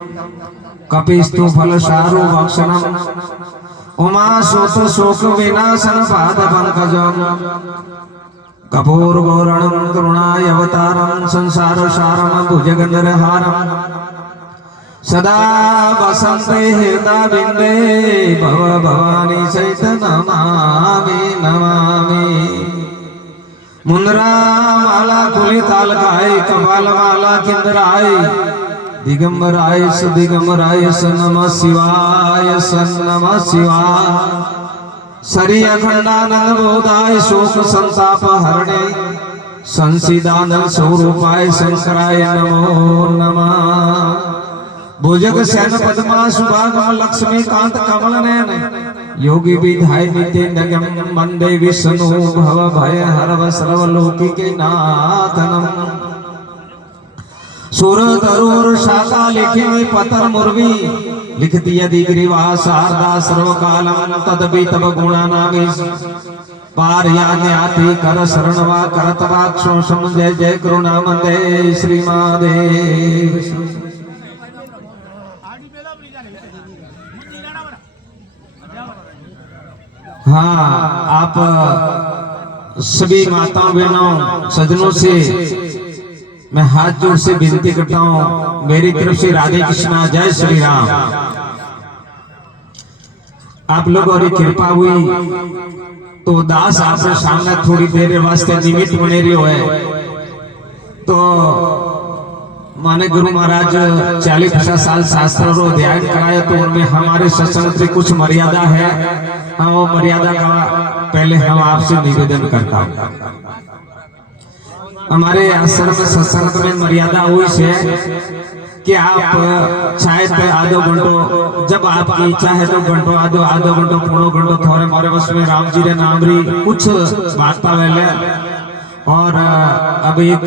कपिस्तु फल सारु भक्षणम उमा शोत शोक विनाशन पाद पंकजम कपूर गौरणम करुणाय अवतारम संसार सारम भुजगंधरहारम सदा वसंते हृदय बिंदे भव भवानी सहित नमामि नमामि मुंद्रा माला कुलिताल गाय कपाल माला किंदराय दिगंबराय सुदिगंबराय नमः शिवाय नमः शिवाय सरि अखंडानंद बोधाय शोक संताप हरणे संसिदानंद स्वरूपाय शंकराय नमो नमः भुजग सैन पद्मा सुभागम लक्ष्मी कांत कमल नयन योगी विधाय नित्य नगम वंदे विष्णु भव भय हरव सर्वलोकी नाथनम सुर तरुर शाखा लिखे में पतर मुर्वी लिखती यदि ग्रीवा शारदा सर्वकालम तदपि तब गुणा नामी पार याति कर शरणवा करतवा क्षोषम जय जय करुणा मंदे श्री महादेव। हाँ, आप सभी माताओं बहनों सज्जनों से मैं हाथ जोड़ से विनती करता हूँ, मेरी तरफ से राधे कृष्णा जय श्री राम। आप लोगों की कृपा हुई तो दास आपके सामने थोड़ी देर वास्ते निमित्त बने रही है। तो माने गुरु महाराज 40-50 साल शास्त्रों को अध्ययन कराया, तो उनमें हमारे सत्संग से कुछ मर्यादा है। हाँ, वो मर्यादा का पहले हम आपसे निवेदन करता हूँ। हमारे आश्रम में सत्संग में मर्यादा हुई है कि आप शायद आधो घंटो, जब आपकी इच्छा है तो घंटो आधो घंटो पौनो घंटो थोड़े हमारे बस में राम जी रे नाम री कुछ बात पहले। और अब एक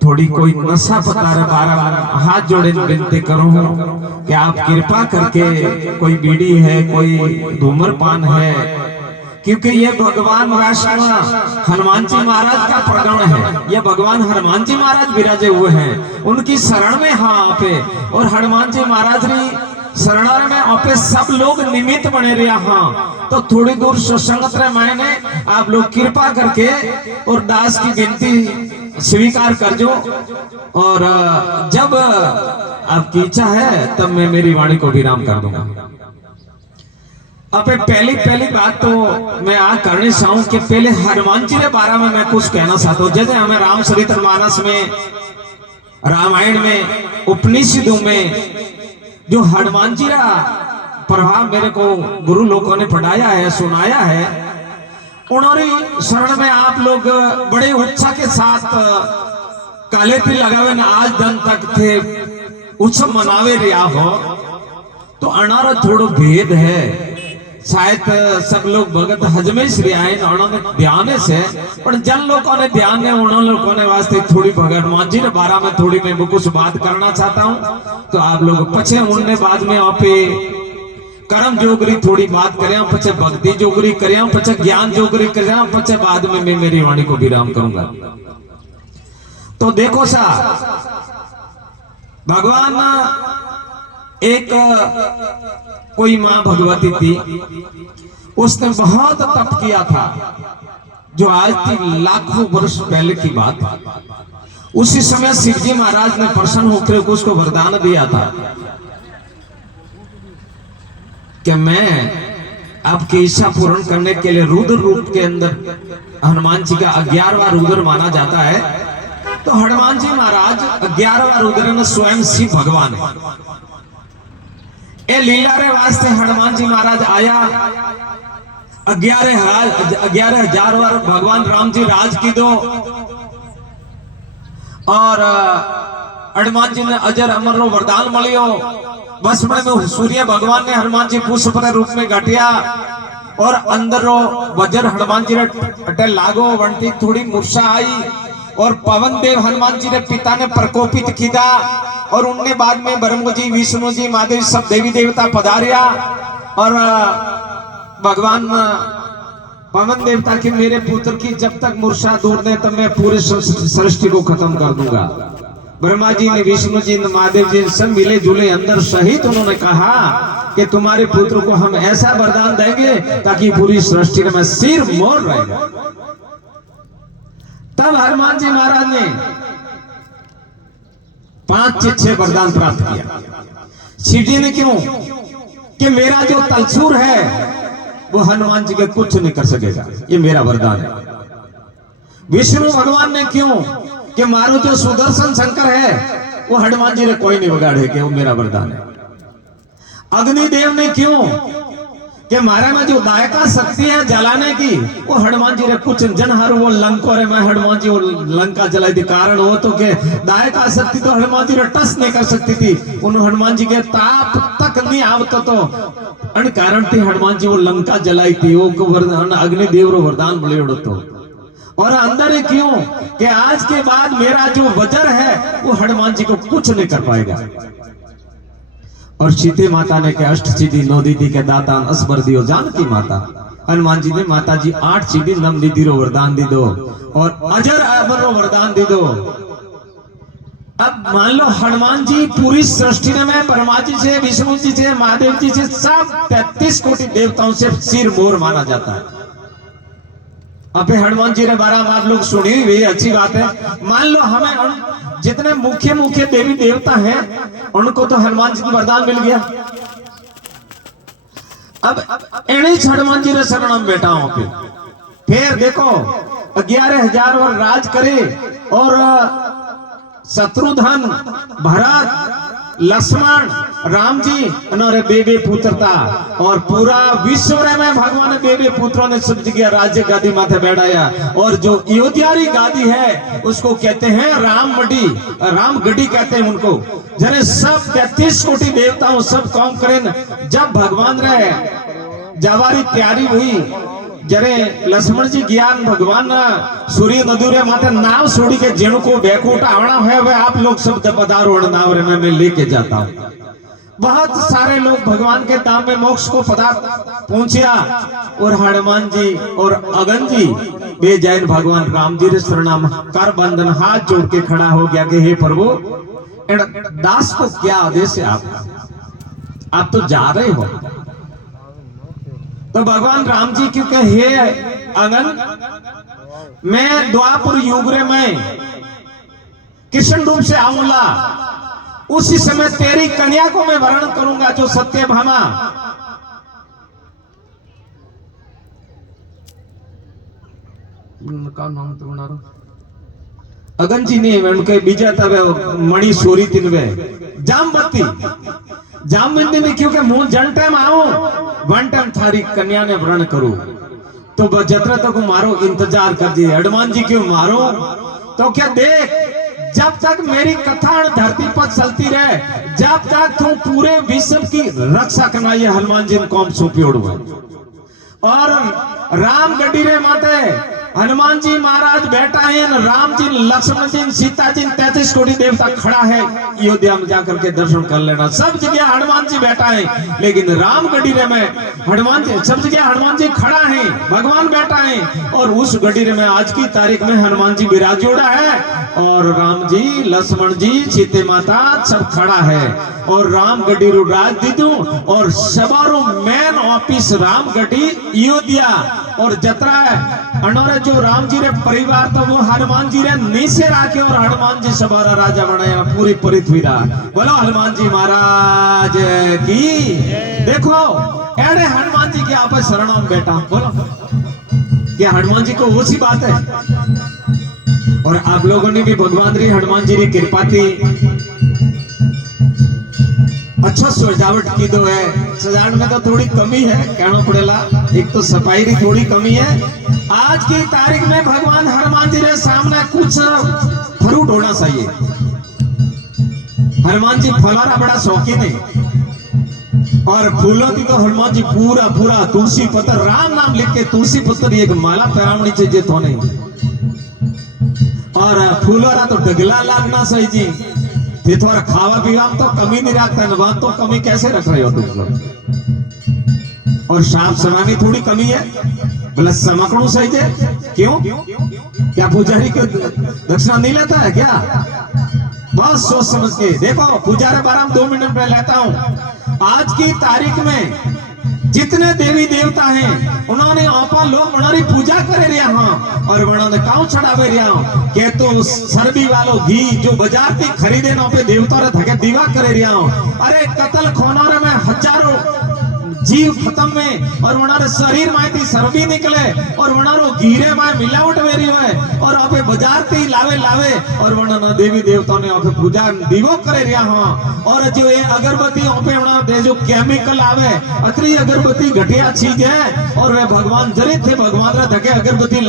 थोड़ी कोई नशा पता रे बारह हाथ जोड़े विनती करूं कि आप कृपा करके, कोई बीड़ी है कोई धूम्रपान है, क्योंकि ये भगवान वैष्णव हनुमान जी महाराज का प्रगण है। ये भगवान हनुमान जी महाराज विराजे हुए हैं, उनकी शरण में हाँ आपे, और हनुमान जी महाराज री शरण में आपे सब लोग निमित्त बने रहे। हाँ, तो थोड़ी दूर सत्संगत रे मैंने आप लोग कृपा करके और दास की विनती स्वीकार कर जो, और जब आपकी इच्छा है तब मैं मेरी वाणी को विराम कर दूंगा। अब पहली बात तो मैं आ करने चाहूं कि पहले हनुमान जी के बारे में मैं कुछ कहना चाहता हूं। जैसे हमें रामचरितमानस में, रामायण में, उपनिषदों में जो हनुमान जी का प्रभाव मेरे को गुरु लोगों ने पढ़ाया है, सुनाया है, उन्होंने शरण में आप लोग बड़े उत्साह के साथ काले तिल लगावे न आज दिन तक थे उत्सव मनावे रिया हो। तो अनारा थोड़ो भेद है, शायद सब लोग भगत हजमेश रियायन उन्होंने ध्यान से, पर जन लोगों ने ध्यान ने उन लोगों ने वास्ते थोड़ी भगत मान जी ने बारा में थोड़ी मैं कुछ बात करना चाहता हूँ। तो आप लोग पचे उनने बाद में आपे कर्म जोगरी थोड़ी बात करें, पचे भक्ति जोगरी करें, पचे ज्ञान जोगरी करें, पचे बाद में मैं मेरी वाणी को विराम करूंगा। तो देखो सा, भगवान एक कोई मां भगवती थी, उसने बहुत तप किया था, जो आज थी लाखों वर्ष पहले की बात। उसी समय शिव जी महाराज ने प्रसन्न होकर उसको वरदान दिया था कि मैं आपकी इच्छा पूर्ण करने के लिए रुद्र रूप के अंदर, हनुमान जी का 11वां रुद्र माना जाता है। तो हनुमान जी महाराज 11वां रुद्र ने स्वयं शिव भगवान है। ए लीला रे वास्ते हनुमान जी महाराज आया, 11,000 बार भगवान राम जी राज की दो, और हनुमान जी ने अजर अमर रो वरदान मिलियो। बस में सूर्य भगवान ने हनुमान जी पुष्प रूप में घटिया, और अंदर रो वज्र हनुमान जी ने लागो, वंटी थोड़ी मूर्छा आई, और पवन देव हनुमान जी ने पिता ने प्रकोपित किया, और उनने बाद में ब्रह्म जी, विष्णु जी, महादेव सब देवी देवता पधारिया, और भगवान पवन देवता की मेरे पुत्र की जब तक मूर्छा दूर नहीं तब मैं पूरे सृष्टि को खत्म कर दूंगा। ब्रह्मा जी ने, विष्णु जी ने, महादेव जी ने सब मिले जुले अंदर सहित उन्होंने कहा कि तुम्हारे पुत्र को हम ऐसा वरदान देंगे ताकि पूरी सृष्टि में सिर मोर रहेगा। तब हनुमान जी महाराज ने 5 से 6 वरदान प्राप्त किया। शिव जी ने क्यों? कि मेरा जो तलछूर है वो हनुमान जी के कुछ नहीं कर सकेगा, ये मेरा वरदान है। विष्णु भगवान ने क्यों? कि मारो जो सुदर्शन शंकर है वो हनुमान जी ने कोई नहीं बिगाड़े, कि वो मेरा वरदान है। अग्निदेव ने क्यों? कि मारे में जो दायका शक्ति है जलाने की वो हनुमान जी ने कुछ जनहर वो लंको रे मैं हनुमान जी वो लंका जलाई थी, कारण वो तो के दायका शक्ति तो हनुमान जी ने टच नहीं कर सकती थी, उन हनुमान जी के ताप तक नहीं आवता तो अन कारण थी हनुमान जी वो लंका जलाई थी, वो वरदान अग्निदेव रो वरदान मिले तो। और अंदर ही क्यों? कि आज के बाद मेरा जो वज्र है वो हनुमान जी को कुछ नहीं कर पाएगा। और सीते माता ने के अष्ट सिद्धि 9 निधि के दाता असबर दियो जानकी माता। हनुमान जी ने माता जी 8 सिद्धि 9 निधि रो वरदान दी दो और अजर अमर रो वरदान दी दो। अब मान लो हनुमान जी पूरी सृष्टि में ब्रह्मा जी से, विष्णु जी से, महादेव जी से सब 33 कोटि देवताओं से सिर मोर माना जाता है। अब हनुमान जी ने 12 बार लोग सुनी हुई अच्छी बात है। मान लो हमें जितने मुख्य मुख्य देवी देवता हैं उनको तो हनुमान जी को वरदान मिल गया। अब इन्हीं हनुमान जी ने शरणम बेटाओं पे फिर देखो 11,000 और राज करे और शत्रुघ्न, भरत, लक्ष्मण, राम जी उन्होंने बेबे पुत्र था और पूरा विश्व में भगवान बेबे पुत्रों ने सब जगह राज्य गादी माथे बैठाया। और जो अयोध्यारी गादी है उसको कहते हैं रामगढ़ी, रामगढ़ी कहते हैं उनको। जरे सब 33 कोटि देवताओं सब काम करें। जब भगवान रहे जवारी तैयारी हुई, जरे लक्ष्मण जी ज्ञान भगवान सूर्य नदूरे माथे नाव छोड़ी के जेणु को बैकुंठ आवना है वह आप लोग सब पधारो नाव रे मैं लेके जाता हूँ। बहुत सारे लोग भगवान के धाम में मोक्ष को पहुंचा और हनुमान जी और अगन जी बे जैन भगवान राम जी रे शरणाम कर बंधन हाथ जोड़ के खड़ा हो गया कि हे प्रभु दास को क्या आदेश है आप तो जा रहे हो। तो भगवान राम जी क्यों कहे हे अगन मैं द्वापर युग रे मैं कृष्ण रूप से आऊंगा, उसी समय तेरी कन्या को मैं वर्ण करूंगा जो सत्यभामा। का नाम तो बना रहा अगन जी ने उनके बीजा तब मणि सोरी तिनवे जामवती जामवती ने क्योंकि मुंह जन टाइम आओ वन टाइम थारी कन्या ने वर्ण करूं तो जतरा तक मारो इंतजार कर दिए। हनुमान जी क्यों मारो? तो क्या देख जब तक मेरी कथा धरती पर चलती रहे, जब तक तुम पूरे विश्व की रक्षा करना ये हनुमान जी ने कौम सौंपी उड़वा। और राम गड्डी रे माते हनुमान जी महाराज बैठा है, राम जी, लक्ष्मण जी, सीता जी, 33 कोटि देवता खड़ा है। अयोध्या में जाकर के दर्शन कर लेना, सब जगह हनुमान जी बैठा है। लेकिन राम गड्डी में हनुमान जी सब जगह हनुमान जी खड़ा है, भगवान बैठा है। और उस गड्डी में आज की तारीख में हनुमान जी विराजोड़ा है और राम जी, लक्ष्मण जी, सीते माता सब खड़ा है। और राम गड्डी राज दीदू और सवारों मेन ऑफिस राम गड्डी अयोध्या और जतरा अनोरे जो राम जी रे परिवार तो वो हनुमान जी रे नीचे राखे और हनुमान जी सवारा राजा बनाया पूरी पृथ्वी रा। बोलो हनुमान जी महाराज की। देखो ऐसे हनुमान जी के आप शरणम बेटा बोलो क्या हनुमान जी को वो सी बात है। और आप लोगों ने भी भगवान री हनुमान जी री कृपा थी अच्छा सजावट की दो है। सजावट में तो थोड़ी कमी है कहना पड़ेगा, एक तो सफाई की थोड़ी कमी है। आज की तारीख में भगवान हनुमान जी के सामने कुछ फ्रूट होना चाहिए। हनुमान जी फलारा बड़ा शौकीन है और फूलों की तो हनुमान जी पूरा पूरा तुलसी पत्र राम नाम लिख के तुलसी पत्र एक माला पहरावनी चाहिए तो नहीं। और फूलों तो डगला लागना सही जी ये थोड़ा खावा पीवा तो कमी नहीं रखता है, वहां तो कमी कैसे रख रहे हो तुम लोग। और साफ समय में थोड़ी कमी है, बोला समकड़ू सही है। क्यों? क्या पुजारी को दक्षिणा नहीं लेता है क्या? बहुत सोच समझ के देखो। पूजा रे बारे में 2 मिनट में लेता हूँ। आज की तारीख में जितने देवी देवता हैं उन्होंने आपा लोग उन्होंने पूजा करे रिया हाँ और उन्होंने काउ चढ़ावे रिया के तो सरबी वालों घी जो बाजार की खरीदे ना पे देवता रे धके दीवा करे रिया। अरे कत्ल खोनारे में हजारों जीव खत्म में और वनारे शरीर में थी सरबी निकले और वनारो घीरे में मिलावट वेरी है और आपे बाजार थी लावे लावे और वना देवी देवता ने आपे पूजा दीवो करे रिया हाँ। और जो ये अगरबत्ती आपे वना दे जो केमिकल आवे अतरी अगरबत्ती घटिया चीज है और वे भगवान जरे थे भगवान रा धके अगरबत्ती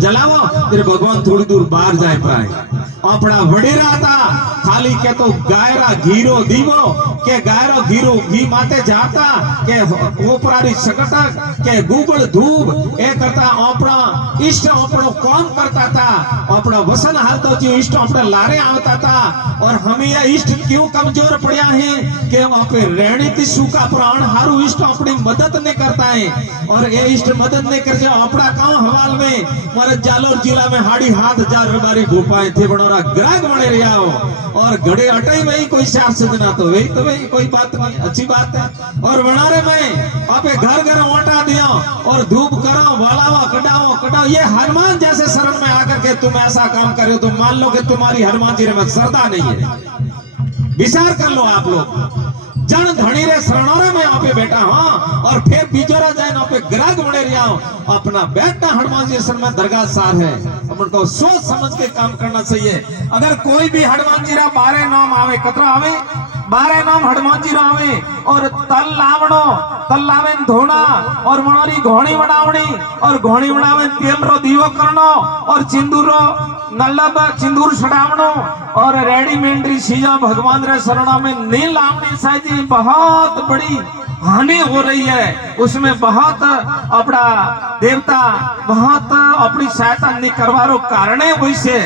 जलावो फिर भगवान थोड़ी दूर बाहर जाए पाए। अपना वडेरा था खाली के तो गायरा घीरो दीवो के गायरो घीरो घी माते जाता के ओपरारी सकटक के गुगल धूप ए करता अपना इष्ट अपनो काम करता था अपना वसन हाल तो जो इष्ट अपने लारे आवता था। और हम ये इष्ट क्यों कमजोर पड़िया है कि वहां पे रहनी थी सूखा प्राण हारू इष्ट अपनी मदद नहीं करता है और ये इष्ट मदद नहीं कर जो अपना गांव हवाल में मारे जालोर जिला में हाड़ी हाथ हजार रबारी भूपाए थे बड़ोरा ग्राहक बने रिया हो और घड़े अटाई में कोई शार सजना तो वही कोई बात नहीं अच्छी बात है। और बनारे में आपे घर घर ओटा दिया और धूप करो वालावा कटाओ ये हनुमान जैसे शरण में आकर के तुम ऐसा काम कर रहे हो तो मान लो कि तुम्हारी हनुमान जी में श्रद्धा नहीं है। विचार कर लो आप लोग जन धनी रे शरणोरे में आपे बेटा हाँ और फिर बिजोरा जाए ना पे ग्राहक बने रिया अपना बेटा हनुमान जी शरण में दरगाह सार है उनको सोच समझ के काम करना चाहिए। अगर कोई भी हनुमान जी रा 12 नाम आवे कतरा आवे 12 नाम हनुमान जी रा आवे और तल लावे धोना और मनारी घोड़ी बनावणी और घोड़ी बनावे तेल रो दीवो करनो और सिंदूर रो नल्लब सिंदूर छड़ावनो और रेडीमेड चीजा भगवान रे शरणा में नहीं लावनी साजी बहुत बड़ी हानि हो रही है। उसमें बहुत अपना देवता बहुत अपनी सहायता नहीं करवारो कारणे वैसे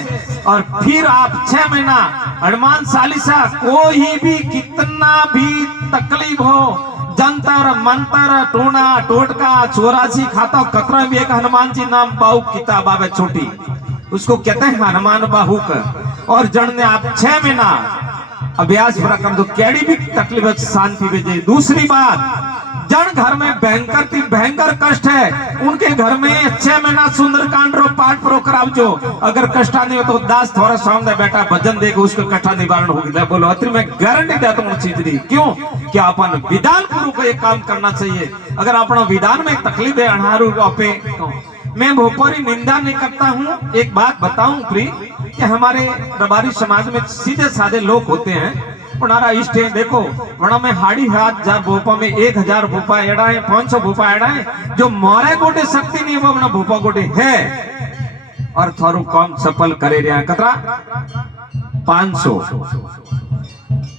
और फिर आप 6 महीना हनुमान चालीसा कोई भी कितना भी तकलीफ हो जंतर मंतर टोना टोटका 84 खाता कतरा भी एक हनुमान जी नाम बाहु किताब आवे छोटी उसको कहते हैं हनुमान बाहु का और जन ने आप 6 महीना अभ्यास पूरा कर दो कैडी भी तकलीफ शांति भेजे। दूसरी बात जन घर में भयंकर कष्ट है उनके घर में 6 महीना सुंदरकांड रो पाठ प्रो कराव जो अगर कष्टा नहीं हो तो दास थोड़ा सामने बैठा भजन देगा उसका कष्टा निवारण होगी। बोलो अत्र मैं गारंटी देता हूँ चीज दी क्यों कि अपन विधान गुरु को एक काम करना चाहिए। अगर अपना विधान में तकलीफ है अनहारू पे मैं भोपारी निंदा नहीं करता हूँ। एक बात बताऊं प्री कि हमारे रबारी समाज में सीधे साधे लोग होते हैं उनारा इष्ट है देखो वना में हाड़ी हाथ जा भोपा में 1000 भोपा एड़ा है 500 भोपा एड़ा है जो मोरे गोटे शक्ति नहीं वो अपना भोपा गोटे है और थारू काम सफल करे रहा कतरा 500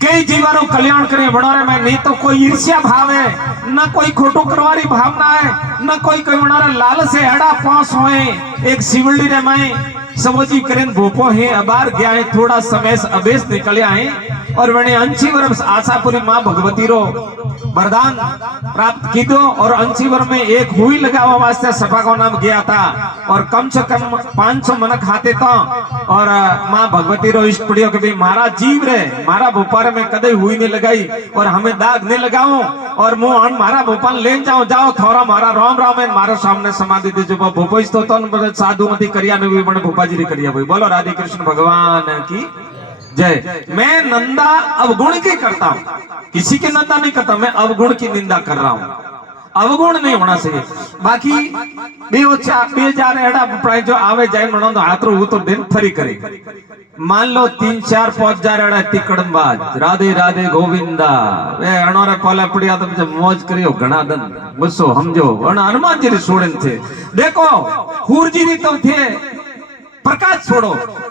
कई जीवारों कल्याण करे बढ़ारे में नहीं तो कोई ईर्ष्या भाव है न कोई खोटो करवारी भावना है न कोई बढ़ारा लाल से एड़ा पास होए एक सिवल्डी रे में समझी करें भोपो है अबार गया है थोड़ा समय अभेस निकले आए और मैंने 80 वर्ष आशापुरी माँ भगवती रो वरदान प्राप्त की दो और 80 वर्ष में एक हुई लगावा वास्ते सभा का नाम गया था और कम से कम 500 मन खाते था और माँ भगवती रो इष्ट पड़ियो कि मारा जीव रे मारा भोपाल में कदे हुई नहीं लगाई और हमें दाग नहीं लगाओ और मुंह मारा भोपाल ले जाओ थोड़ा मारा राम राम है मारा सामने समाधि दे जो भोपाइस तो साधु मती करिया ने भी बने भोपा जी करिया भाई बोलो राधे कृष्ण भगवान की जय। मैं निंदा अवगुण की करता हूँ किसी की निंदा नहीं करता मैं अवगुण की निंदा कर रहा हूँ अवगुण नहीं होना चाहिए। बाकी बेजार एड़ा प्राइस जो आवे जाए मनो तो हाथरो वो तो दिन फरी करे मान लो 3 4 5 हजार एड़ा तिकड़न बाज राधे राधे गोविंदा वे अणोरे पाला पड़िया तो मौज करियो घना दन बसो समझो हनुमान जी रे सोड़न थे देखो हुर जी री तो थे प्रकाश छोड़ो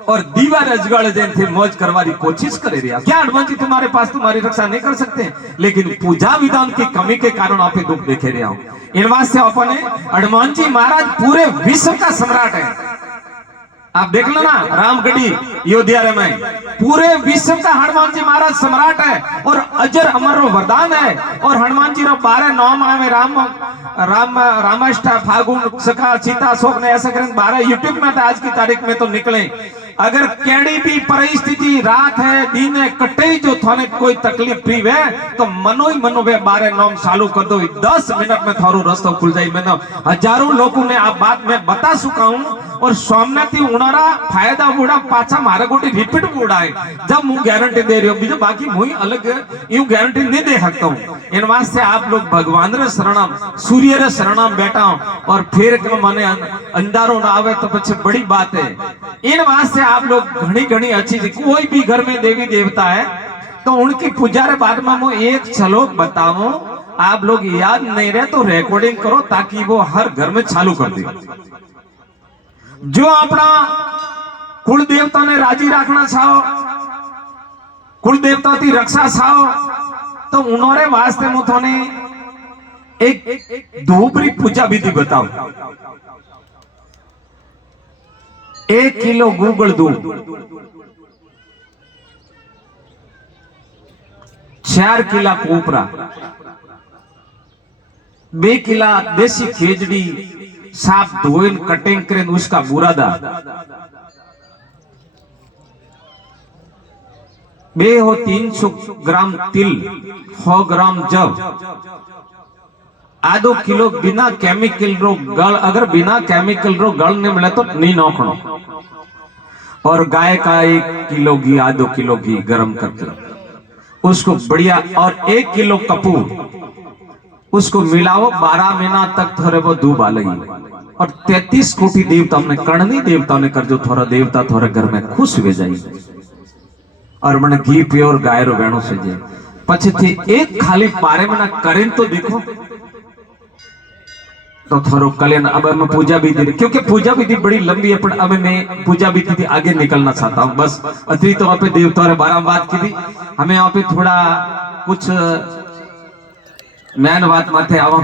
और दीवा रजगढ़ जैन थे मौज करवारी कोशिश करे रिया क्या हनुमान जी तुम्हारे पास तुम्हारी रक्षा नहीं कर सकते लेकिन पूजा विधान की कमी के कारण आप दुख देखे रहे हो। इन वास्ते अपने हनुमान जी महाराज पूरे विश्व का सम्राट है। आप देख लो ना रामगढ़ी अयोध्या में पूरे विश्व का हनुमान जी महाराज सम्राट है और अजर अमर वरदान है और हनुमान जी 12 नाम आए रामाष्टा फागुन सखा सीता शोक ने ऐसा करें 12 यूट्यूब में आज की तारीख में तो निकले अगर केड़ी भी परिस्थिति रात है दिन है कटे जो थाने कोई तकलीफ फ्री है तो मनो ही मनो वे बारे नाम चालू कर दो 10 मिनट में थारो रास्ता खुल जाए। मैंने हजारों लोगों ने आप बात में बता चुका हूं और सोमनाथ उनारा फायदा बुढ़ा पाछा मारे गोटी रिपीट बुढ़ा है जब मुझे गारंटी दे रही हूँ बीजो बाकी मुझे अलग यूं गारंटी नहीं दे सकता हूँ। इन वास्ते आप लोग भगवान रे शरणम सूर्य रे शरणम बैठा और फिर माने अंधारो ना आवे तो पीछे बड़ी बात है। इन वास्ते आप लोग घनी घनी अच्छी कोई भी घर में देवी देवता है तो उनकी पूजा रे बाद में मैं एक छलोक बताऊं आप लोग याद नहीं रहे तो रिकॉर्डिंग करो ताकि वो हर घर में चालू कर दे। जो अपना कुल देवता ने राजी रखना चाहो कुल देवता की रक्षा चाहो तो उन्होंने वास्ते में थोने एक धूपरी पूजा विधि बताओ। 1 किलो गूगल दूध 4 किला कोपरा 2 किला देसी खीचड़ी साफ धोइन कटिंग करें उसका बुरादा 300 ग्राम तिल 100 ग्राम जव आधो किलो बिना केमिकल रो गल अगर बिना केमिकल रो गल नहीं मिले तो नहीं नोखनो और गाय का 1 किलो घी आधो किलो घी गर्म करके उसको बढ़िया और 1 किलो कपूर उसको मिलाओ 12 महीना तक थोड़े वो दूब आ और 33 कोटि देवता हमने कर्णी देवता ने कर जो थोड़ा देवता थोड़े घर में खुश हो जाए और मैंने घी प्योर गाय रो बेणो से जे पछे थी एक खाली पारे में ना करें तो देखो तो थोड़ो कल्याण। अब मैं पूजा विधि क्योंकि पूजा विधि बड़ी लंबी है पर अब मैं पूजा विधि थी आगे निकलना चाहता हूँ बस अति तो वहां पे देवता ने 12 बात की थी हमें यहाँ पे थोड़ा कुछ मैन बात माथे आवा